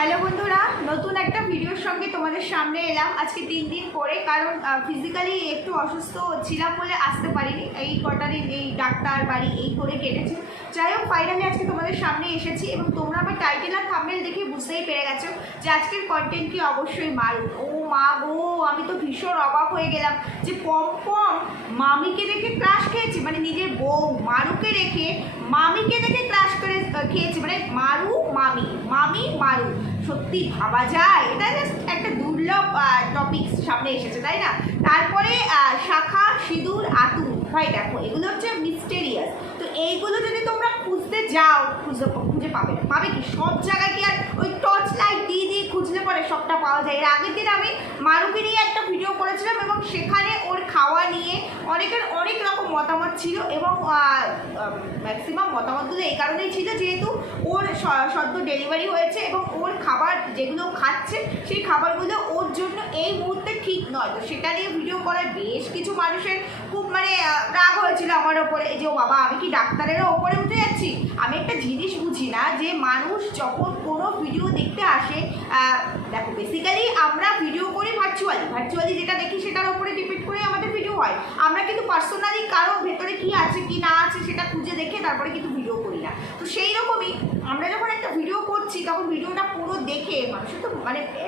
Hello বন্ধুরা, নতুন একটা ভিডিওর সঙ্গে তোমাদের সামনে এলাম আজকে 3 দিন পরে। কারণ ফিজিক্যালি একটু অসুস্থ ছিলাম বলে আসতে পারিনি। এই কটা দিন এই ডাক্তার বাড়ি এই করে কেটেছে। যাই হোক, ফাইনালি আজকে তোমাদের সামনে এসেছি এবং তোমরা আমার টাইটেল আর থাম্বনেল দেখে বুঝতেই পেরে গেছো যে আজকের কন্টেন্ট কি অবশ্যই মারুন। ও মা গো, আমি তো ভীষণ অবাক হয়ে গেলাম যে পম মামিকে দেখে ক্রাশ খেয়েছে, মানে নিজের বউ মারুকে রেখে মামিকে দেখে ক্রাশ করে খেয়েছে, মানে মারু মামি, মামি মারু। সত্যি ভাবা যায়? এটা জাস্ট একটা দুর্লভ টপিক সামনে এসেছে, তাই না? তারপরে শাখা, সিঁদুর, আতুর, ভাই দেখো এগুলো হচ্ছে মিস্টেরিয়াস। তো এইগুলো যদি তোমরা খুঁজতে যাও খুঁজে পাবে কি? সব জায়গায় কি আর ওই টর্চ লাইট দিয়ে খুঁজলে পরে সবটা পাওয়া যায়? এর আগের দিন আমি মারুকে নিয়ে একটা ভিডিও করেছিলাম এবং সেখানে ওর খাওয়া নিয়ে অনেকের অনেক রকম মতামত ছিল এবং ম্যাক্সিমাম মতামতগুলো এই কারণেই ছিল যেহেতু ওর সদ্য ডেলিভারি হয়েছে এবং ওর খাবার যেগুলো খাচ্ছে সেই খাবারগুলো ওর জন্য এই মুহূর্তে ঠিক নয়। তো সেটা নিয়ে ভিডিও করার বেশ কিছু মানুষের খুব রাগ হয়েছিল আমার ওপরে যে ও বাবা, আমি কি ডাক্তারেরও ওপরে উঠে যাচ্ছি? আমি একটা জিনিস বুঝি না যে মানুষ যখন কোনো ভিডিও দেখতে আসে, দেখো বেসিক্যালি আমরা ভিডিও করি ভার্চুয়ালি যেটা দেখি সেটার ওপরে ডিপেন্ড করে আমাদের ভিডিও হয়। আমরা কিন্তু পার্সোনালি কারো ভেতরে কি আছে কি না আছে সেটা খুঁজে দেখে তারপরে কিন্তু ভিডিও করি না। তো সেই রকমই আমরা যখন একটা ভিডিও করছি তখন ভিডিওটা পুরো দেখে মানুষের তো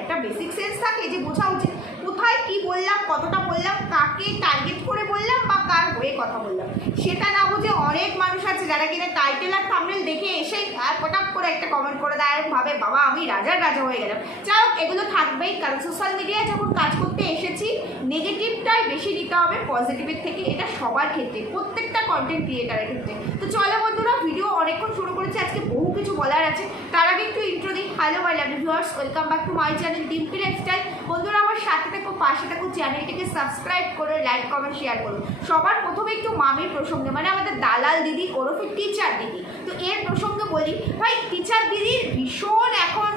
একটা বেসিক সেন্স থাকে যে বোঝা উচিত কোথায় কি বললাম, কতটা বললাম, কাকে টার্গেট করে বললাম বা কার হয়ে কথা বললাম। সেটা না বুঝে অনেক মানুষ আছে যারা কিনা টাইটেল আর থাম্বনেল দেখে এসে পটাপ করে একটা কমেন্ট করে দেয় আর ভাবে বাবা আমি রাজা হয়ে গেলাম। যাই হোক, এগুলো থাকবেই, কারণ সোশ্যাল মিডিয়ায় যখন কাজ করতে এসেছি নেগেটিভটাই বেশি নিতে হবে পজিটিভের থেকে। এটা সবার ক্ষেত্রে, প্রত্যেকটা কন্টেন্ট ক্রিয়েটারের ক্ষেত্রে। তো চলো বন্ধুরা, ভিডিও অনেকক্ষণ শুরু করেছি, আজকে বহু কিছু বলার আছে। তার আগে একটু ইন্ট্রো দিই। Hello my lovely viewers, welcome back to my channel Dimpy lifestyle. বন্ধুরা আমার সাথে থাকো, পাশে থাকো, চ্যানেলটিকে সাবস্ক্রাইব করে লাইক কমেন্ট শেয়ার করুন। সবার প্রথমে একটু মামির প্রসঙ্গে, মানে আমাদের দালাল দিদি ওরফে টিচার দিদি। তো এর প্রসঙ্গে বলি ভাই, টিচার দিদির ভীষণ এখন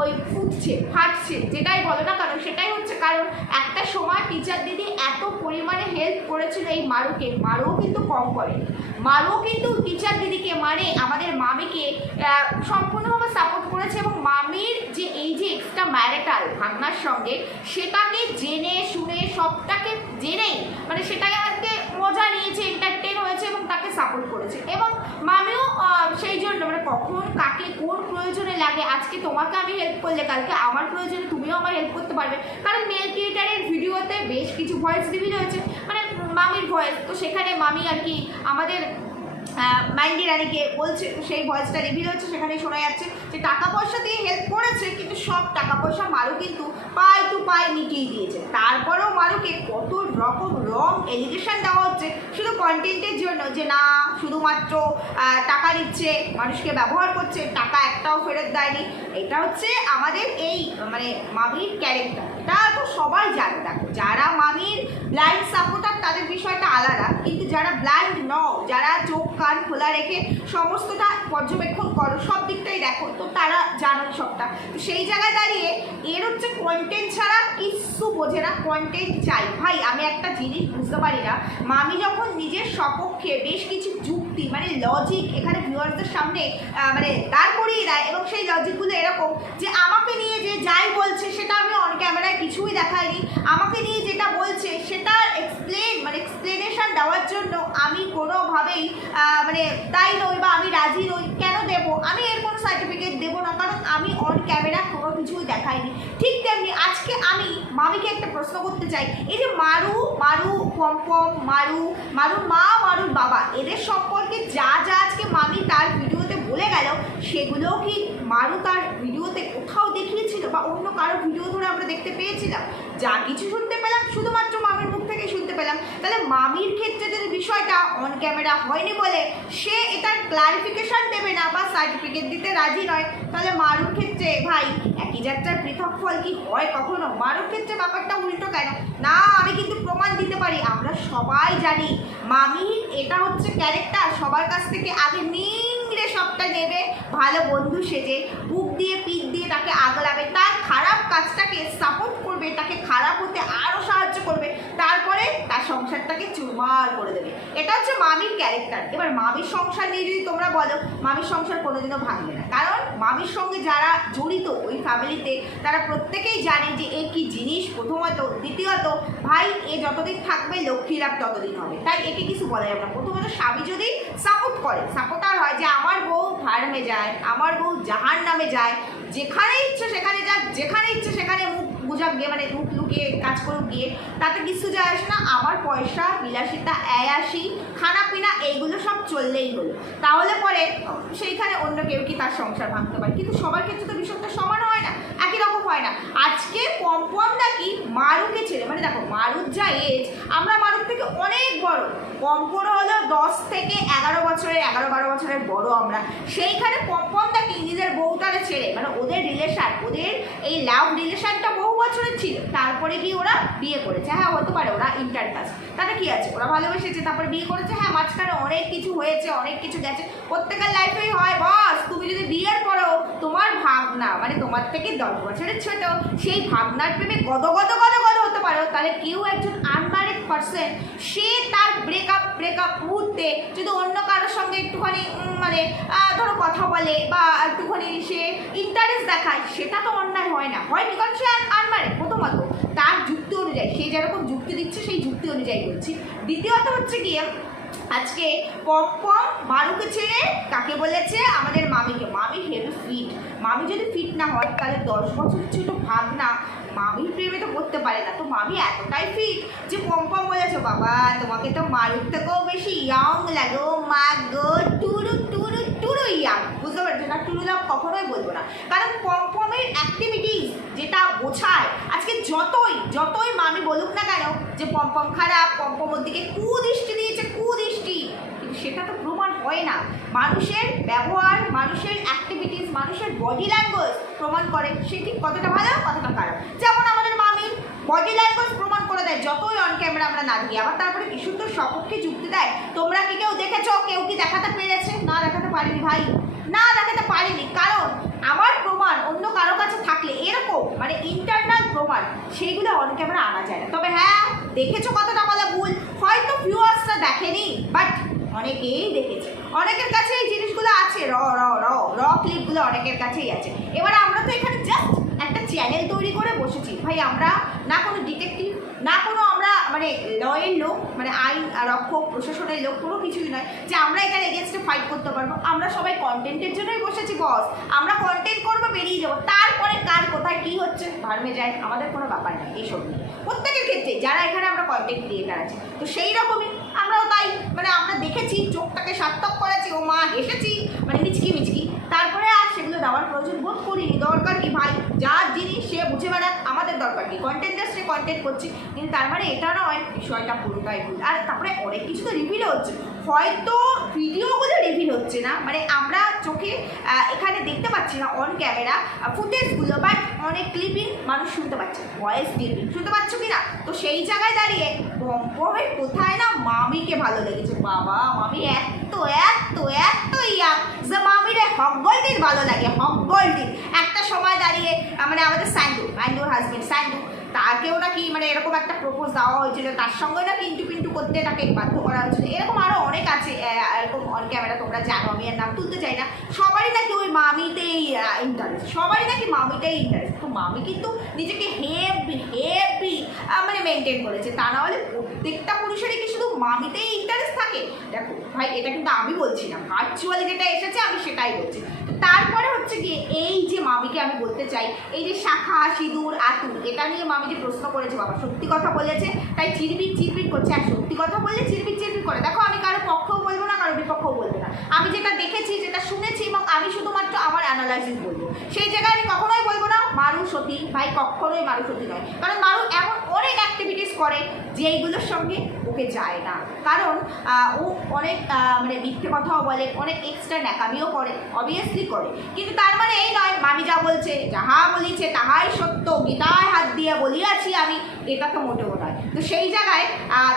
ওই ফাটছে যেটাই বলো না কেন, সেটাই হচ্ছে কারণ একটা সময় টিচার দিদি এত পরিমাণে হেল্প করেছিল এই মারুকে। মারুও কিন্তু কম করে, মারুও কিন্তু টিচার দিদিকে মানে আমাদের মামিকে সম্পূর্ণভাবে সাপোর্ট করেছে এবং মামির যে এই যে এক্সট্রা ম্যারিটাল ভাগনার সঙ্গে সেটাকে জেনে শুনে সবটাকে জেনেই সেটাকে আজকে মজা নিয়েছে, এন্টারটেন হয়েছে এবং তাকে সাপোর্ট করেছে। এবং মামিও সেই জন্য কখন কাকে কোন প্রয়োজনে লাগে, আজকে তোমাকে আমি হেল্প করলে কালকে আমার প্রয়োজনে তুমিও আমার হেল্প করতে পারবে। কারণ মেল ক্রিয়েটারের ভিডিওতে বেশ কিছু ভয়েস রিভিল হয়েছে, মামির ভয়েস। তো সেখানে মামি আর কি আমাদের মাইন্ডি রানীকে বলছে, সেই ভয়েসটা রিভিল হচ্ছে, সেখানে শোনা যাচ্ছে যে টাকা পয়সা দিয়ে হেল্প করেছে কিন্তু সব টাকা পয়সা মারু কিন্তু পাই টু পাই মিটিয়ে দিয়েছে। তারপরেও মারুকে কত রকম রং এলিগেশন দেওয়া হচ্ছে শুধু কন্টেন্টের জন্য, যে না শুধুমাত্র টাকা নিচ্ছে, মানুষকে ব্যবহার করছে, টাকা একটাও ফেরত দেয়নি। এটা হচ্ছে আমাদের এই মামির ক্যারেক্টার। এটা তো সবাই জানে। দেখো যারা মামির ব্লাইন্ড সাপোর্টার তাদের বিষয়টা আলাদা, কিন্তু যারা ব্লাইন্ড নও, যারা চোখ কান খোলা রেখে সমস্তটা পর্যবেক্ষণ করো, সব দিকটাই দেখো, তো তারা জানো সবটা। তো সেই জায়গায় দাঁড়িয়ে এর হচ্ছে কন্টেন্ট ছাড়া কিচ্ছু বোঝে না, কন্টেন্ট চাই। ভাই আমি একটা জিনিস বুঝতে পারি না, মামি যখন নিজের সপক্ষে বেশ কিছু যুক্তি লজিক এখানে ভিউয়ার্সদের সামনে দাঁড় করিয়ে দেয় এবং সেই লজিকগুলো এরকম যে আমাকে নিয়ে যে যাই বলছে সেটা আমি অন ক্যামেরায় কিছুই দেখাইনি, আমাকে নিয়ে যেটা বলছে সেটা এক্সপ্লেনেশন দেওয়ার জন্য আমি কোনোভাবেই তাই নই বা আমি রাজি নই। কেন দেব? আমি এর কোনো সার্টিফিকেট দেবো না, কারণ আমি অন ক্যামেরা কোনো কিছুই দেখাইনি। ঠিক তেমনি আজকে আমি মামিকে একটা প্রশ্ন করতে চাই, এই যে মারু পম মারুর মা, মারুর বাবা, এদের সম্পর্কে যা আজকে মামি তার ভিডিওতে বলে গেল সেগুলোও কি মারু তার ভিডিওতে কোথাও দেখিয়েছিল বা অন্য কারো ভিডিও ধরে আমরা দেখতে পেয়েছিলাম? যা কিছু শুনতে পেলাম শুধুমাত্র মামির মুখ থেকে শুনতে পেলাম। তাহলে মামির ক্ষেত্রে যদি বিষয়টা অন ক্যামেরা হয়নি বলে সে এটার ক্লারিফিকেশন দেবে না বা সার্টিফিকেট দিতে রাজি নয়, তাহলে মারুর ক্ষেত্রে ভাই একই যাত্রার পৃথক ফল কি হয় কখনো? মারুর ক্ষেত্রে ব্যাপারটা উল্টো কেন? না, আমি কিন্তু প্রমাণ দিতে পারি। আমরা সবাই জানি মামির এটা হচ্ছে ক্যারেক্টার, সবার কাছ থেকে আগে নিংড়ে সবটা নেবে, ভালো বন্ধু সেজে বুক দিয়ে পিঠ দিয়ে তাকে আগলাবে, তার খারাপ কাজটাকে সাপোর্ট করবে, তাকে খারাপ হতে আরও সাহায্য করবে, তারপরে তার সংসারটাকে চুরমার করে দেবে। এটা হচ্ছে মামির ক্যারেক্টার। এবার মামির সংসার নিয়ে যদি তোমরা বলো, মামির সংসার কোনোদিনও ভাঙবে না, কারণ মামির সঙ্গে যারা জড়িত ওই ফ্যামিলিতে তারা প্রত্যেকেই জানে যে এ কী জিনিস, প্রথমত। দ্বিতীয়ত, ভাই এ যতদিন থাকবে লক্ষ্মী লাভ ততদিন হবে, তাই একে কিছু বলা যাবে না। প্রথমত স্বামী যদি সাপোর্ট করে, সাপোর্টার হয় যে আমার বউ ফার্মে যায়, আমার বউ জাহান নামে যায়, যেখানে ইচ্ছে সেখানে যাক, যেখানে ইচ্ছে সেখানে মুখ বুঝাক গিয়ে, মানে মুখ লুকিয়ে কাজ করুক গিয়ে, তাতে কিছু যায় আসে না। আমার পয়সা, বিলাসিতা, অ্যায়াসি, খানা পিনা এইগুলো সব চললেই হলো, তাহলে পরে সেইখানে অন্য কেউ কি তার সংসার ভাঙতে পারে। কিন্তু সবার ক্ষেত্রে তো বিষয়টা সমান হয় না, একই রকম হয় না। আজকে পম্পম নাকি মারুকে ছেড়ে, মানে দেখো মারুর যা এজ, আমরা মারুর থেকে অনেক বড়, পম্পম হলো 10 থেকে 11 বছরের, 11-12 বছরের বড় আমরা। সেইখানে পম্পম নাকি নিজের বউটারে ছেড়ে, মানে ওদের রিলেশন, ওদের এই লাভ রিলেশনটা বহু বছরের ছিল, তারপরে কি ওরা বিয়ে করেছে। হ্যাঁ হতে পারে ওরা ইন্টারকাস্ট, তাতে কি আছে, ওরা ভালোবেসেছে তারপরে বিয়ে করেছে। হ্যাঁ মাঝখানে অনেক কিছু হয়েছে, অনেক কিছু গেছে, প্রত্যেকের লাইফেই হয় বস। তুমি যদি বিয়ের পরও তোমার ভাগনা, মানে তোমার থেকে 10 বছরের ছোট, সেই ভাগনার প্রেমে গদ গদ গদ গদ হতে পারো, তাহলে কেউ একজন আনম্যারিড পার্সন, সে তার ব্রেকআপ মুহূর্তে যদি অন্য কারোর সঙ্গে একটুখানি মানে ধরো কথা বলে বা একটুখানি সে ইন্টারেস্ট দেখায়, সেটা তো অন্যায় হয় না, হয় কারণ সে আনম্যারিড। প্রথমত তার যুক্তি অনুযায়ী, সে যেরকম যুক্তি দিচ্ছে সেই যুক্তি অনুযায়ী বলছি। দ্বিতীয়ত হচ্ছে গিয়ে আজকে পম্পম মারুকে ছেড়ে কাকে বলেছে, আমাদের মামিকে। মামি হেভি ফিট, মামি যদি ফিট না হয় তাহলে 10 বছরের ছোট ভাগনা মামির প্রেমে তো করতে পারে না। তো মামি এতটাই ফিট যে পম্পম বলেছে, বাবা তোমাকে তো মারুর থেকেও বেশি ইয়াং লাগে, ও মা গো, টুরু টুরু টুরু ইয়াং। বুঝতে পারছো না, টুরু লাভ কখনোই বলবো না, কারণ পম্পমের অ্যাক্টিভিটিস যেটা বোঝায়। আজকে যতই মামি বলুক না কেন যে পম্পম খারাপ, পম্পমের দিকে কুদৃষ্টি দিয়েছে, কুদৃষ্টি, কিন্তু সেটা তো প্রমাণ হয় না। মানুষের ব্যবহার, মানুষের অ্যাক্টিভিটিস, মানুষের বডি ল্যাঙ্গুয়েজ প্রমাণ করে সে ঠিক কতটা ভালো, কতটা খারাপ। যেমন আমাদের মামি বডি ল্যাঙ্গুয়েজ প্রমাণ করে দেয়, যতই অন ক্যামেরা আমরা না দিই। আবার তারপরে কি সুন্দর সপক্ষে যুক্তি দেয়। তোমরা কি কেউ দেখেছো, কেউ কি দেখাতে পেরেছে? না দেখাতে পারিনি ভাই, না দেখাতে পারিনি, কারণ আমার প্রমাণ অন্য কারো কাছে থাকলে এরকম মানে ইন্টারনাল প্রমাণ, সেইগুলো অন ক্যামেরা আনা যায় না। তবে হ্যাঁ দেখেছো কতটা বলা ভুল, হয়তো ভিউয়ার্সরা দেখেনি, বাট অনেকেই দেখেছে, অনেকের কাছে এই জিনিসগুলো আছে, র ক্লিপগুলো অনেকের কাছেই আছে। এবার আমরা তো এখানে জাস্ট একটা চ্যানেল তৈরি করে বসেছি ভাই, আমরা না কোনো ডিটেকটিভ, না কোনো আমরা মানে লয়ের লোক, মানে আইন রক্ষক প্রশাসনের লোক, কোনো কিছুই নয় যে আমরা এখানে এগেনস্টে ফাইট করতে পারবো। আমরা সবাই কন্টেন্টের জন্যই বসেছি বস, আমরা কন্টেন্ট করবো, বেরিয়ে যাবো, তারপরে কার কোথায় কী হচ্ছে ভার্মে যায়, আমাদের কোনো ব্যাপার নেই এইসব নিয়ে। প্রত্যেকের ক্ষেত্রে যারা এখানে আমরা কন্টেন্ট ক্রিয়েটার আছে, তো সেই রকমই আমরাও তাই, মানে আমরা দেখেছি, চোখটাকে সার্থক করেছি, ও মা হেসেছি, মানে মিচকি মিচকি, তারপরে আর সেগুলো দেওয়ার প্রয়োজন বোধ করিনি। দরকার কি ভাই, যার জিনিস সে বুঝে বেড়াক, আমাদের দরকার কি, কন্টেন্টার সে কন্টেন্ট করছি, কিন্তু তার মানে এটা নয় বিষয়টা পুরোটাই ভুল। আর তারপরে অনেক কিছু তো রিভিল হচ্ছে, হয়তো ভিডিওগুলো রিভিল হচ্ছে না, মানে আমরা চোখে এখানে দেখতে পাচ্ছি না অন ক্যামেরা ফুটেজগুলো, বাট অনেক ক্লিপিং মানুষ শুনতে পাচ্ছে, ভয়েস ক্লিপিং শুনতে পাচ্ছ কি না। তো সেই জায়গায় দাঁড়িয়ে পম্পমের কোথায় না মামিকে ভালো লেগেছে, বাবা মামি এত এত এত ইয়াং যে মামিরে হকগোল্ডির ভালো লাগে, হকগোল্ডির। একটা সময় দাঁড়িয়ে মানে আমাদের সাইন্দুর হাজবেন্ড সাইন্দু, তাকেও নাকি মানে এরকম একটা প্রপোজ দেওয়া হয়েছিল, তার সঙ্গে নাকি ইন্টু করতে তাকে বাধ্য করা হয়েছিল। এরকম আরও অনেক আছে এরকম অন ক্যামেরা, তোমরা জানো, আমি আর নাম তুলতে চাই না। সবারই নাকি ওই মামিতেই ইন্টারেস্ট, সবারই নাকি মামিতেই ইন্টারেস্ট। তো মামি কিন্তু নিজেকে হেভি মানে মেনটেন করেছে, তা না হলে প্রত্যেকটা পুরুষেরই কি শুধু মামিতেই ইন্টারেস্ট থাকে? দেখো ভাই, এটা কিন্তু আমি বলছি না, ভার্চুয়ালি যেটা এসেছে আমি সেটাই বলছি। তারপরে হচ্ছে গিয়ে এই যে মামিকে আমি বলতে চাই, এই যে শাখা সিঁদুর আতুর, এটা নিয়ে মামি যে প্রশ্ন করেছে, বাবা সত্যি কথা বলেছে তাই চিরবির করছে, আর সত্যি কথা বললে চিরবির করে। দেখো আমি কারো পক্ষও বলবো না, কারো বিপক্ষও বলবো না, আমি যেটা দেখেছি, যেটা শুনেছি, এবং আমি শুধুমাত্র আমার অ্যানালাইসিস বলবো। সেই জায়গায় আমি কখনোই বলবো না মারু সতী, ভাই কখনোই মারু সতী নয়, কারণ মারু এমন অনেক অ্যাক্টিভিটিস করে যেইগুলোর সঙ্গে ওকে যায় না, কারণ ও অনেক মানে মিথ্যে কথাও বলে, অনেক এক্সট্রা ন্যাকামিও করে, অবভিয়াসলি করে, কিন্তু তার মানে এই নয় মামি যা বলছে, যাহা বলিছে তাহাই সত্য, গীতায় হাত দিয়ে বলিয়াছি আমি, এটা তো মোটেও নয়। তো সেই জায়গায়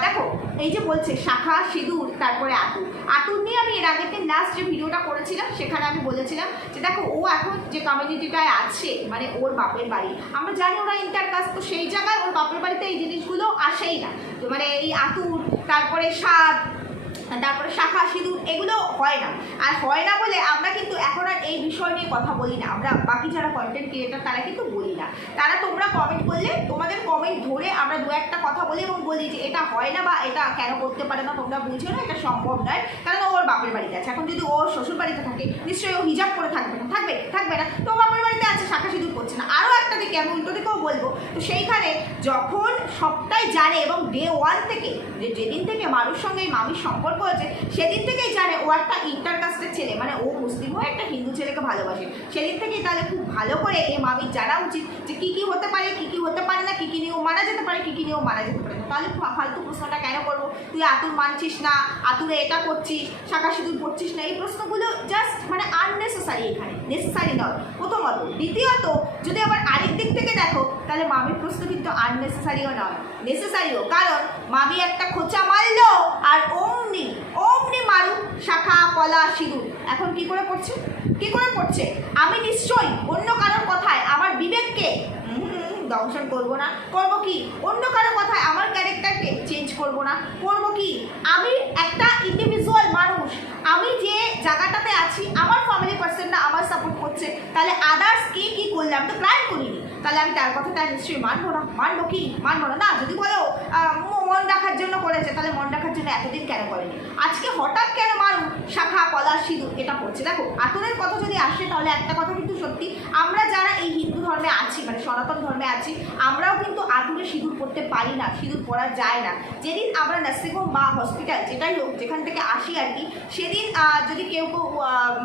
দেখো এই যে বলছে শাখা সিঁদুর তারপরে আতুর, আতুর নিয়ে আমি এর আগের দিন লাস্ট যে ভিডিওটা করেছিলাম সেখানে আমি বলেছিলাম যে দেখো ও এখন যে কমিউনিটিটায় আছে মানে ওর বাপের বাড়ি, আমরা জানি ওরা ইন্টারকাস্ট, তো সেই জায়গায় ওর বাপের বাড়িতে এই জিনিসগুলো আসেই না, তো মানে এই আতুর তারপরে স্বাদ তারপরে শাখা সিঁদুর এগুলো হয় না। আর হয় না বলে আমরা কিন্তু এখন আর এই বিষয় নিয়ে কথা বলি না, আমরা বাকি যারা কন্টেন্ট ক্রিয়েটার তারা কিন্তু বলি না, তারা তোমরা কমেন্ট করলে তোমাদের কমেন্ট ধরে আমরা দু একটা কথা বলি এবং বলি যে এটা হয় না বা এটা কেন করতে পারে না তোমরা বুঝো না, এটা সম্ভব নয়, কারণ ওর বাপের বাড়িতে আছে। এখন যদি ওর শ্বশুর বাড়িতে থাকে নিশ্চয়ই ও হিজাব করে থাকবে না, থাকবে না, তো বাপের বাড়িতে আছে শাখা সিঁদুর করছে না। আরও একটা দিকে আমি উল্টো দিকেও বলবো, তো সেইখানে যখন সবটাই জানে এবং ডে ওয়ান থেকে যেদিন থেকে মানুষ সঙ্গে এই মামির সম্পর্ক হয়েছে সেদিন থেকেই জানে ও একটা ইন্টারকাস্টের ছেলে, মানে ও মুসলিম হয়ে একটা হিন্দু ছেলেকে ভালোবাসে, সেদিন থেকেই তাহলে খুব ভালো করে এই মামির জানা উচিত যে কী কী হতে পারে কী কী হতে পারে না, কী কী নিয়েও মানা যেতে পারে কী কী নিয়েও মানা যেতে পারে না। তাহলে ফালতু প্রশ্নটা কেন করবো, তুই আতুর মানছিস না, আতুরে এটা করছিস, শাখা সিঁদুর করছিস না, এই প্রশ্নগুলো জাস্ট মানে আননেসেসারি, এখানে নেসেসারি নয় প্রথমত। দ্বিতীয়ত যদি আবার আরেক দিক থেকে দেখো তাহলে মামির প্রশ্ন কিন্তু আননেসেসারিও নয়, নেসেসারিও, কারণ মামি একটা খোঁচা মারলো আর অমনি মারুক শাখা কলা সিঁদুর এখন কি করে পড়ছে, আমি নিশ্চয়ই অন্য কারোর কথায় আমার বিবেককে দংশন করবো না, করবো কি অন্য কারো কথায় আমার ক্যারেক্টারকে চেঞ্জ করবো না, করবো কি আমি একটা ইন্ডিভিজুয়াল মানুষ, আমি যে জায়গাটাতে আছি আমার ফ্যামিলি পার্সনরা আমার সাপোর্ট করছে, তাহলে আদার্স কে কী করলাম তো ক্রাইম করিনি, তাহলে আমি তার কথাটা নিশ্চয়ই মানবো না। যদি বলো মন রাখার জন্য করেছে, তাহলে মন রাখার জন্য এতদিন কেন করেনি, আজকে হঠাৎ কেন মারুন শাখা কলা সিঁদুর এটা পড়ছে। দেখো আতুরের কথা যদি আসে তাহলে একটা কথা কিন্তু সত্যি, আমরা যারা এই হিন্দু ধর্মে আছি মানে সনাতন ধর্মে আছি আমরাও কিন্তু আতুরে সিঁদুর পড়তে পারি না, সিঁদুর পরা যায় না। যেদিন আমরা নার্সিংহোম বা হসপিটাল যেটাই হোক যেখান থেকে আসি আর কি, সেদিন যদি কেউ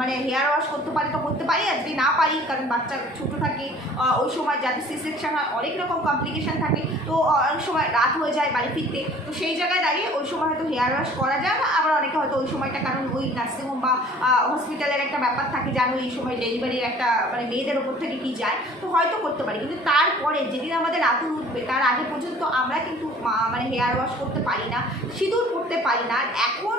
মানে হেয়ার ওয়াশ করতে পারি তো করতে পারি, আর যদি না পারি কারণ বাচ্চা ছোটো থাকে ওই সময় যাদের সি সেকশন হয় অনেক রকম কমপ্লিকেশান থাকে, তো অনেক সময় রাত হয়ে যায় বাড়ি ফিরতে, তো সেই জায়গায় দাঁড়িয়ে ওই সময় হয়তো হেয়ার ওয়াশ করা যায় না। আবার অনেকে হয়তো ওই সময়টা কারণ ওই নার্সিংহোম বা হসপিটালের একটা ব্যাপার থাকে, জানো এই সময় ডেলিভারির একটা মানে মেয়েদের ওপর থেকে কি যায়, তো হয়তো করতে পারি, কিন্তু তারপরে যেদিন আমাদের আতুর উঠবে তার আগে পর্যন্ত আমরা কিন্তু মানে হেয়ার ওয়াশ করতে পারি না, সিঁদুর পড়তে পারি না। আর এখন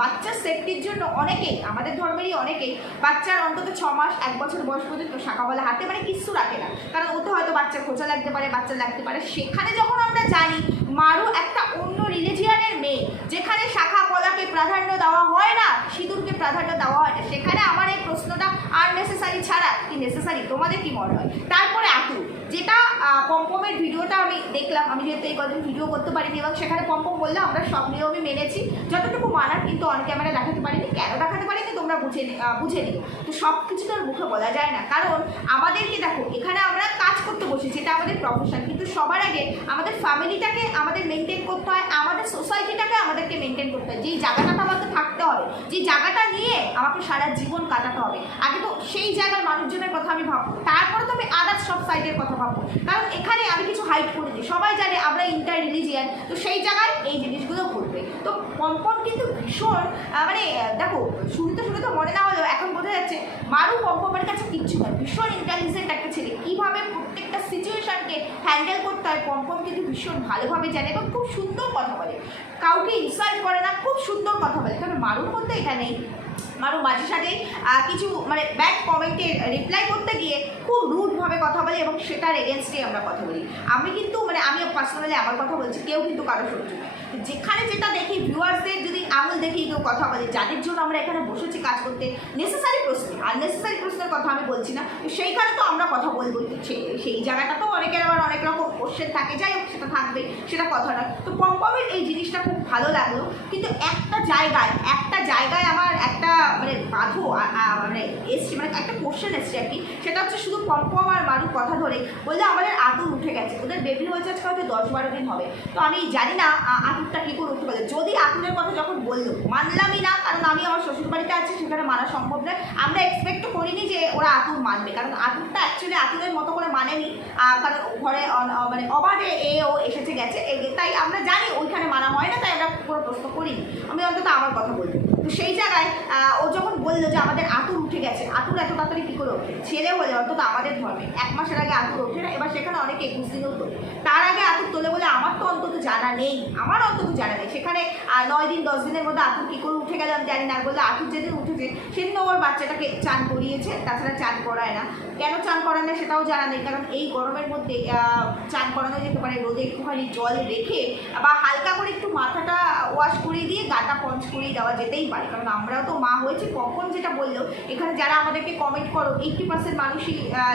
বাচ্চার সেফটির জন্য অনেকেই আমাদের ধর্মেরই অনেকেই বাচ্চার অন্তত 6 মাস 1 বছর বয়স পর্যন্ত শাখাওয়ালা হাতে মানে কিচ্ছু রাখে না, কারণ ওতে হয়তো বাচ্চার খোঁচা লাগতে পারে, বাচ্চা লাগতে পারে। সেখানে যখন আমরা জানি মারু একটা অন্য রিলিজিয়ানের মেয়ে যেখানে শাখা কলাকে প্রাধান্য দেওয়া হয় না, সিঁদুরকে প্রাধান্য দেওয়া হয় না, সেখানে আমার এই প্রশ্নটা আননেসেসারি ছাড়া কি নেসেসারি, তোমাদের কি মনে হয়? তারপরে আতুর যেটা পম্পমের ভিডিওটা আমি দেখলাম, আমি যেহেতু এই কদিন ভিডিও করতে পারিনি এবং সেখানে পম্পম বললো আমরা সব নিয়মই মেনেছি যতটুকু মানার, কিন্তু অন ক্যামেরা দেখাতে পারিনি, কেন দেখাতে পারিনি তোমরা বুঝে নিও। তো সব কিছু তো মুখে বলা যায় না, কারণ আমাদেরকে দেখো এখানে আমরা কাজ করতে বসেছি, এটা আমাদের প্রফেশন, কিন্তু সবার আগে আমাদের ফ্যামিলিটাকে আমাদের মেনটেন করতে হয়, আমাদের সোসাইটিটাকে আমাদেরকে মেনটেন করতে হয়, যেই জায়গাটাতে আমাদের থাকতে হবে, যে জায়গাটা নিয়ে আমাকে সারা জীবন কাটাতে হবে, আগে তো সেই জায়গার মানুষজনের কথা আমি ভাববো, তারপরে তো আমি আদার্স সব সাইডের কথা ভাববো, কারণ এখানে আমি কিছু হাইড করে দিই, সবাই জানে আমরা ইন্টার রিলিজিয়ান, তো সেই জায়গায় এই জিনিসগুলো ঘটবে। তো পম্পম কিন্তু ভীষণ মানে দেখো শুনতে তো মনে না হলেও এখন বোঝা যাচ্ছে মারু পম্পমের কাছে কিচ্ছু নয়, ভীষণ ইন্টেলিজেন্ট একটা ছেলে, কীভাবে প্রত্যেকটা সিচুয়েশনকে হ্যান্ডেল করতে হয় পম্পম কিন্তু ভীষণ ভালোভাবে জানে এবং খুব সুন্দর কথা বলে, কাউকে ইনসাল্ট করে না, খুব সুন্দর কথা বলে। তবে মারুর মধ্যে এটা নেই, মারু মাঝে সাথে কিছু মানে ব্যাড কমেন্টের রিপ্লাই করতে গিয়ে খুব রুডভাবে কথা বলে এবং সেটার এগেনস্টেই আমরা কথা বলি। আমি কিন্তু মানে আমি পার্সোনালি আমার কথা বলছি, কেউ কিন্তু কারো শত্রু নয়, যেখানে যেটা দেখি ভিউয়ার্সদের যদি আঙুল দেখি কেউ কথা বলে, যাদের জন্য আমরা এখানে বসেছি কাজ করতে, নেসেসারি প্রশ্ন আননেসেসারি প্রশ্নের কথা আমি বলছি না, তো সেইখানে তো আমরা কথা বলবো, সেই জায়গাটা তো অনেকের আবার অনেক রকম কোশ্চেন থাকে, যাই হোক সেটা থাকবে, সেটা কথা নয়। তো পম্পমের এই জিনিসটা খুব ভালো লাগলো, কিন্তু একটা জায়গায় আমার একটা মানে বাধো মানে এসছে, মানে একটা কোশ্চেন এসছে আর কি, সেটা হচ্ছে শুধু পম্পম আর মারু কথা ধরে বললে আমাদের আতুর উঠে গেছে, ওদের বেবি হয়েছে আজকে হয়তো 10-12 দিন হবে, তো আমি জানি না আতুরটা কী করে উঠতে পারে। যদি আতুরের কথা যখন বললো মানলামই না, কারণ আমি আমার শ্বশুরবাড়িতে আছি, সেখানে মানা সম্ভব নয়, আমরা এক্সপেক্টও করিনি যে ওরা আতুর মানবে, কারণ আতুরটা অ্যাকচুয়ালি আতুরের মতো করে মানেনি, কারণ ঘরে মানে অবাধে ও এসেছে গেছে, তাই আমরা জানি ওইখানে মানা হয় না, তাই আমরা পুরো প্রশ্ন করিনি, আমি অন্তত আমার কথা বলতে তো সেই জায়গায় ও যখন বললো যে আমাদের আতুর উঠে গেছে, আতুর এত তাড়াতাড়ি কী করে ওঠে? ছেলে হলে অন্তত আমাদের ধর্মে 1 মাসের আগে আতুর ওঠে না, এবার সেখানে অনেকে 21 দিনেও তোলে, তার আগে আতুর তোলে বলে আমার তো অন্তত জানা নেই, সেখানে 9 দিন 10 দিনের মধ্যে আতুর কী করে উঠে গেল আমি জানি না। বললে আতুর যেদিন উঠেছে সেদিন ওর বাচ্চাটাকে চান করিয়েছে, তাছাড়া চান করায় না। কেন চান করায় না সেটাও জানা নেই, কারণ এই গরমের মধ্যে চান করানো যেতে পারে রোদে একটুখানি জল রেখে বা হালকা করে একটু মাথাটা ওয়াশ করিয়ে দিয়ে গাটা পঞ্চ করিয়ে দেওয়া যেতেই পারে, কারণ আমরাও তো মা হয়েছি। কখন যেটা বললো এখানে যারা আমাদেরকে কমেন্ট করো 80% মানুষই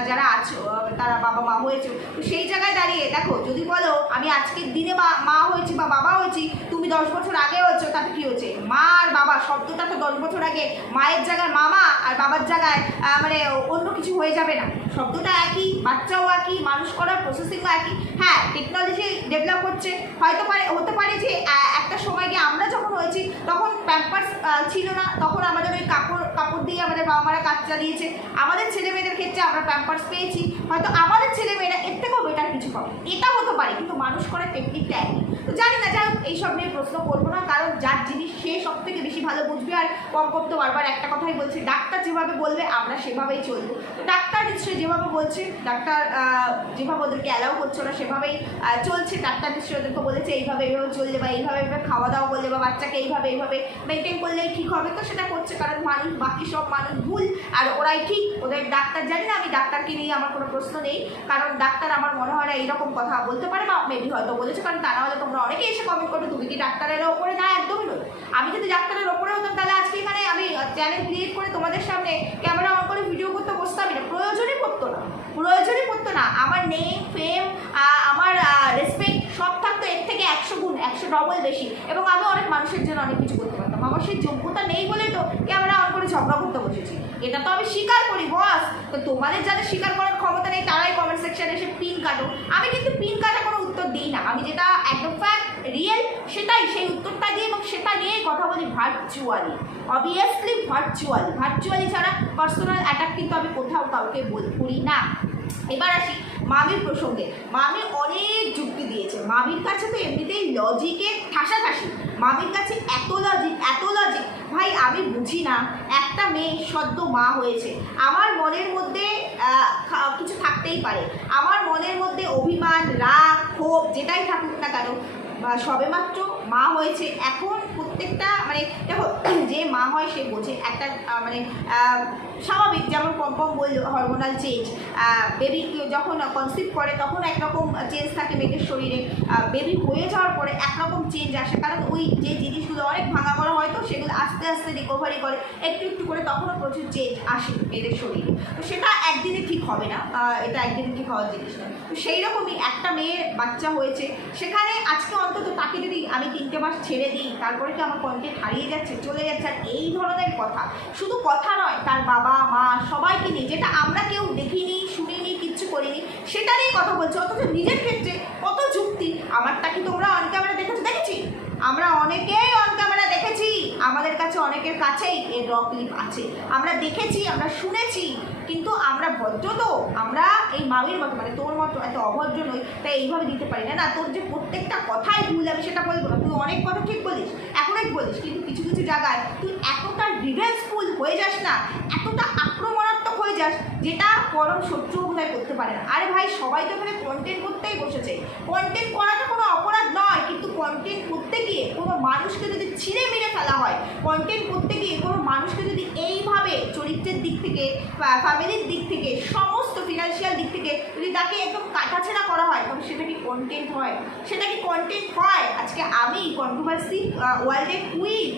যারা আছো তারা বাবা মা হয়েছে, তো সেই জায়গায় দাঁড়িয়ে দেখো যদি বলো আমি আজকের দিনে মা হয়েছি বা বাবা হয়েছি, তুমি 10 বছর আগে হয়েছো, তাতে কী হয়েছে? মা আর বাবা শব্দটা তো 10 বছর আগে মায়ের জায়গায় মামা আর বাবার জায়গায় মানে অন্য কিছু হয়ে যাবে না, শব্দটা একই, বাচ্চাও একই, মানুষ করার প্রসেসিংও একই। হ্যাঁ, টেকনোলজি ডেভেলপ হচ্ছে, হয়তো হতে পারে যে একটা সময় গিয়ে আমরা যখন হয়েছি তখন প্যাম্পার্স ছিল না, তখন আমাদের ওই কাপড় দিয়ে আমাদের বাবা মারা কাজ চালিয়েছে, আমাদের ছেলে মেয়েদের ক্ষেত্রে আমরা প্যাম্পার্স পেয়েছি, হয়তো আমাদের ছেলে মেয়েরা এর থেকেও বেটার কিছু পাবে, এটা হতে পারে, কিন্তু মানুষ করার টেকনিকটা একই। তো জানি না, যাই হোক এইসব নিয়ে প্রশ্ন করবো না, কারণ যার জিনিস সে সব থেকে বেশি ভালো বুঝবে। আর কম তো বারবার একটা কথাই বলছে, ডাক্তার যেভাবে বলবে আমরা সেভাবেই চলবো। তো ডাক্তার নিশ্চয়ই যেভাবে বলছে, ডাক্তার যেভাবে ওদেরকে অ্যালাউ করছে ওরা সেভাবেই চলছে। ডাক্তার নিশ্চয়ই ওদেরকে বলেছে এইভাবে চললে বা এইভাবে খাওয়া দাওয়া করলে বা বাচ্চাকে এইভাবে মেনটেন করলেই ঠিক হবে, তো সেটা করছে, কারণ মানুষ, বাকি সব মানুষ ভুল আর ওরাই ঠিক। ওদের ডাক্তার জানি না, আমি ডাক্তারকে নিয়ে আমার কোনো প্রশ্ন নেই, কারণ ডাক্তার আমার মনে হয় না এইরকম কথা বলতে পারে, বা মেবি হয়তো বলেছে, কারণ তা না হলে তোমরা অনেকে এসে কমেন্ট করবে তুমি কি ডাক্তারের ওপরে? না, একদমই নয়। আমি যদি ডাক্তারের ওপরে হতাম তাহলে আজকে এখানে আমি চ্যানেল ক্রিয়েট করে তোমাদের সামনে ক্যামেরা অন করে ভিডিও করতে বসতামই না, প্রয়োজনই পড়তো না। আমার নেম, ফেম, আমার রেসপেক্ট সব থাকতো এর থেকে 100 গুণ, 100 ডবল বেশি, এবং আমি অনেক মানুষের জন্য অনেক কিছু করতে পারতাম। আমার সেই যোগ্যতা নেই বলেই তো ক্যামেরা অন করে ঝগড়া করতে বসেছি, এটা তো আমি স্বীকার করি বস। তো তোমাদের যাদের স্বীকার করার ক্ষমতা নেই তারাই কমেন্ট সেকশনে এসে পিন কাটো। আমি কিন্তু পিন কাটা কোনো উত্তর দিই না, আমি যেটা একদম ফ্যাক্ট রিয়েল সেটাই, সেই উত্তরটা দিই এবং সেটা নিয়েই কথা বলি ভার্চুয়ালি, অবভিয়াসলি ভার্চুয়ালি ছাড়া পার্সোনাল অ্যাটাক কিন্তু আমি কোথাও কাউকে করি না। এবার আসি মামির প্রসঙ্গে। মামি অনেক যুক্তি দিয়েছে, মামির কাছে তো এমনিতেই লজিকের ঠাসাঠাসি, মামির কাছে এত লজিক ভাই আমি বুঝি না। একটা মেয়ে সদ্য মা হয়েছে, আমার মনের মধ্যে কিছু থাকতেই পারে, আমার মনের মধ্যে অভিমান, রাগ, ক্ষোভ যেটাই থাকুক না কেন, সবেমাত্র মা হয়েছে। এখন প্রত্যেকটা মানে দেখো, যে মা হয় সে বোঝে একটা মানে স্বাভাবিক, যেমন পম বলল হরমোনাল চেঞ্জ, বেবি যখন কনসিভ করে তখন একরকম চেঞ্জ থাকে মেয়েদের শরীরে, বেবি হয়ে যাওয়ার পরে একরকম চেঞ্জ আসে, কারণ ওই যে জিনিসগুলো অনেক ভাঙা করা হয়তো সেগুলো আস্তে আস্তে রিকভারি করে একটু করে, তখনও প্রচুর চেঞ্জ আসে মেয়েদের শরীরে। তো সেটা একদিনে ঠিক হবে না, এটা একদিনে ঠিক হওয়ার জিনিস নয়। তো সেই রকমই একটা মেয়ের বাচ্চা হয়েছে, সেখানে আজকে অন্তত তাকে যদি আমি 3টে মাস ছেড়ে দিই তারপরে কি আমার কন্টেন্ট হারিয়ে যাচ্ছে, চলে যাচ্ছে? আর এই ধরনের কথা, শুধু কথা নয়, তার বাবা মা সবাইকে নিয়ে, যেটা আমরা কেউ দেখিনি, শুনিনি, কিচ্ছু করিনি, সেটা নিয়েই কথা বলছে। অথচ নিজের ক্ষেত্রে কত যুক্তি। আমারটা কি তোমরা অন ক্যামেরা দেখেছি? আমরা অনেকেই অন ক্যামেরা দেখেছি, আমাদের কাছে অনেকের কাছেই এর র ক্লিপ আছে, আমরা দেখেছি, আমরা শুনেছি, কিন্তু আমরা ভদ্র তো, আমরা এই মামির মতো মানে তোর মতো এত অভদ্র নই, তাই এইভাবে দিতে পারি না। তোর যে প্রত্যেকটা কথাই ভুল, আমি সেটা বলবো না, তুই অনেক কথা ঠিক বলিস, অ্যাকুরেট বলিস, কিন্তু কিছু জায়গায় তুই এতটা রিভেন্সফুল হয়ে যাস না, এতটা আক্রমণাত্মক হয়ে যাস, যেটা পরম শত্রুও বোধহয় করতে পারে না। আরে ভাই, সবাই তো এখানে কন্টেন্ট করতেই বসেছে, কন্টেন্ট করাটা কোনো অপরাধ নয়, কিন্তু কন্টেন্ট করতে গিয়ে কোনো মানুষকে যদি ছিঁড়ে মেরে ফেলা হয়, কন্টেন্ট করতে গিয়ে কোনো মানুষকে যদি এইভাবে চরিত্রের দিক থেকে, ফ্যামিলির দিক থেকে, সমস্ত ফিনান্সিয়াল দিক থেকে যদি তাকে একদম কাটাছেড়া করা হয়, তবে সেটা কি কন্টেন্ট হয়? আজকে আমি কন্ট্রোভার্সি ওয়ার্ল্ডে কুইন,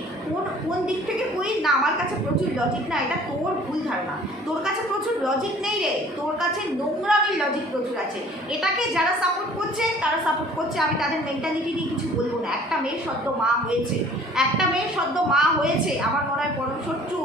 কোন দিক থেকে কুইন না, আমার কাছে প্রচুর লজিক না, এটা তোর ভুল ধারণা। তোর কাছে প্রচুর লজিক নেই রে, তোর কাছে নোংরামির লজিক প্রচুর আছে। এটাকে যারা সাপোর্ট করছে তারা সাপোর্ট করছে, আমি তাদের মেন্টালিটি নিয়ে কিছু বলবো না। একটা মেয়ে সদ্য মা হয়েছে, আমার মনে হয় পরম শত্রু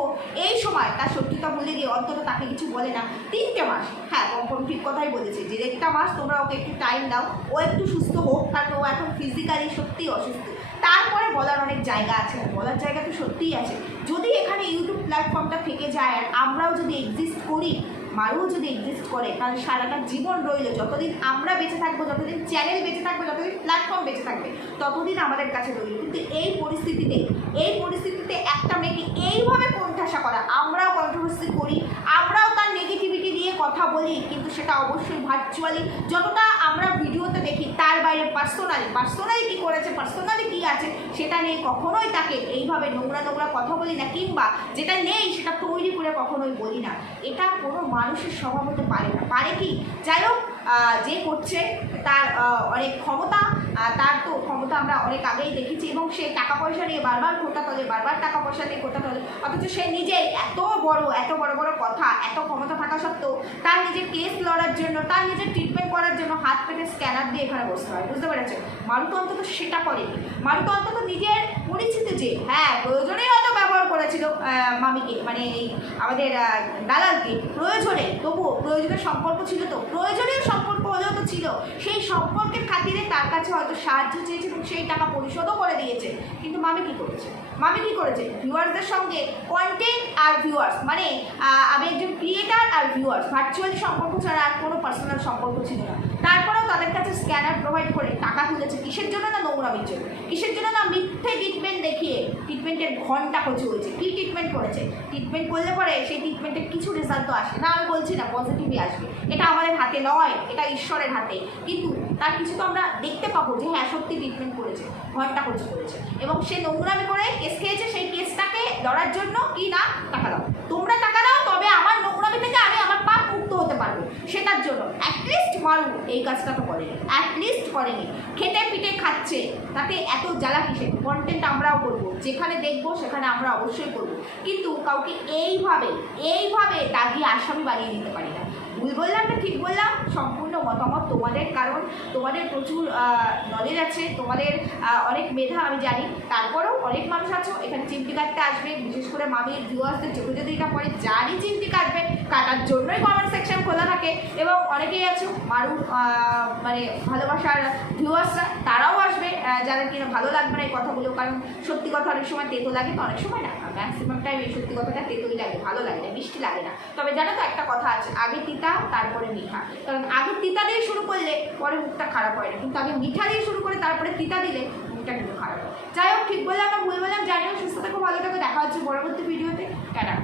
এই সময় তার শত্রুতা ভুলে গিয়ে অন্তত তাকে কিছু বলে না। 3টে মাস, হ্যাঁ কম ঠিক কথাই বলেছে, যে 1টা মাস তোমরা ওকে একটু টাইম দাও, ও একটু সুস্থ হোক, কারণ ও এখন ফিজিক্যালি সত্যিই অসুস্থ। তারপরে বলার অনেক জায়গা আছে, বলার জায়গা তো সত্যিই আছে। যদি এখানে ইউটিউব প্ল্যাটফর্মটা থেকে যায় আর আমরাও যদি এক্সিস্ট করি, মারুও যদি এক্সিস্ট করে তাহলে সারাটা জীবন রইল, যতদিন আমরা বেঁচে থাকবো, যতদিন চ্যানেল বেঁচে থাকবে, যতদিন প্ল্যাটফর্ম বেঁচে থাকবে, ততদিন আমাদের কাছে রইল। কিন্তু এই পরিস্থিতিতে একটা মেয়েকে এইভাবে কোণঠাসা করা, আমরাও কন্ট্রোভার্সি করি, আমরাও তার নেগেটিভিটি নিয়ে কথা বলি, কিন্তু সেটা অবশ্যই ভার্চুয়ালি যতটা আমরা ভিডিওতে দেখি তার বাইরে পার্সোনালি কী করেছে, পার্সোনালি কী আছে সেটা নিয়ে কখনোই তাকে এইভাবে নোংরা কথা বলি না, কিংবা যেটা নেই সেটা তৈরি করে কখনোই বলি না। এটা কোনো মানুষের স্বভাব হতে পারে না, পারে কি? যাই হোক, যে করছে তার অনেক ক্ষমতা, তার তো ক্ষমতা আমরা অনেক আগেই দেখেছি, এবং সে টাকা পয়সা নিয়ে বারবার খোঁটা তোলে, বারবার টাকা পয়সা নিয়ে খোঁটা তোলে, অথচ সে নিজেই এত বড় কথা, এত ক্ষমতা থাকা সত্ত্বেও তার নিজের কেস লড়ার জন্য, তার নিজের ট্রিটমেন্ট করার জন্য হাত পেতে স্ক্যানার দিয়ে এখানে বসতে হয়। বুঝতে পেরেছে? মারু তো অন্তত সেটা করেনি। মারু তো অন্তত নিজের পরিচিতি, যে হ্যাঁ প্রয়োজনেই হয়তো ব্যবহার করেছিল মামিকে, মানে আমাদের দালালকে, প্রয়োজনে, তবুও প্রয়োজনের সম্পর্ক ছিল, তো প্রয়োজনীয় সম্পর্ক হলেও তো ছিল, সেই সম্পর্কের খাতিরে তার কাছে হয়তো সাহায্য চেয়েছে এবং সেই টাকা পরিশোধও করে দিয়েছে। কিন্তু মামি কী করেছে? ভিউয়ার্সদের সঙ্গে কন্টেন্ট আর ভিউয়ার্স, মানে আমি একজন ক্রিয়েটার আর ভিউয়ার্স, ভার্চুয়ালি সম্পর্ক ছাড়া আর কোনো পার্সোনাল সম্পর্ক ছিল না। তারপরেও তাদের কাছে স্ক্যানার প্রোভাইড করে টাকা তুলেছে, কিসের জন্য? না নোংরামির জন্য। কিসের জন্য? না মিথ্যে ট্রিটমেন্ট দেখিয়ে, ট্রিটমেন্টের ঘন্টা কচু হয়েছে। কী ট্রিটমেন্ট করেছে? ট্রিটমেন্ট করলে পরে সেই ট্রিটমেন্টের কিছু রেজাল্ট তো আসে না, আমি বলছি না পজিটিভই আসবে, এটা আমাদের হাতে নয়, এটা ঈশ্বরের হাতে, কিন্তু তার কিছু তো আমরা দেখতে পাবো যে হ্যাঁ সত্যি ট্রিটমেন্ট করেছে, ঘন্টা কচু করেছে, এবং সে নোংরামি করে কেস খেয়েছে। সেই কেসটাকে লড়ার জন্য কি না, টাকা দাও, তোমরা টাকা দাও, তবে আমার নোংরামি থেকে আমি আমার পাপ মুক্ত হতে পারবো, সেটার জন্য অ্যাটলিস্ট মারু এই কাজটা তো করেনি, করেনি। খেতে পিটে খাচ্ছে, তাতে এত জ্বালা কিসের? কন্টেন্ট আমরাও করবো, যেখানে দেখবো সেখানে আমরা অবশ্যই করবো, কিন্তু কাউকে এইভাবে দাগিয়ে আসামি বানিয়ে দিতে পারি না। ভুল বললাম না ঠিক বললাম, সম্পূর্ণ মতামত তোমাদের, কারণ তোমাদের প্রচুর নলেজ আছে, তোমাদের অনেক মেধা আমি জানি, তারপরেও অনেক মানুষ আছো এখানে চিমটি কাটতে আসবে, বিশেষ করে মামির ভিউয়ার্সদের চোখে যদি এটা পড়ে, যারই চিমটি কাটবে, কাটার জন্যই কমেন্ট সেকশন খোলা থাকে, এবং অনেকেই আছো মারু মানে ভালোবাসার ভিউয়ার্সরা, তারাও আসবে যাদের কিনা ভালো লাগবে না এই কথাগুলো, কারণ সত্যি কথা অনেক সময় তেতো লাগে, তো অনেক সময় না, ম্যাক্সিমাম টাইম এই সত্যি কথাটা তেতোই লাগে, ভালো লাগে না, মিষ্টি লাগে না। তবে জানো তো একটা কথা আছে, আগে তিতা তারপরে মিঠা, কারণ আগে তিতা দিয়ে শুরু করলে পরে মুখটা খারাপ হয় না, কিন্তু আগে মিঠা দিয়ে শুরু করে তারপরে তিতা দিলে মুখটা কিন্তু খারাপ হয়। যাই হোক, ঠিক বললাম না ভুল বললাম, জানিও, সুস্থ থাকো, ভালো থাকো, দেখা হচ্ছে পরবর্তী ভিডিওতে, টাটা।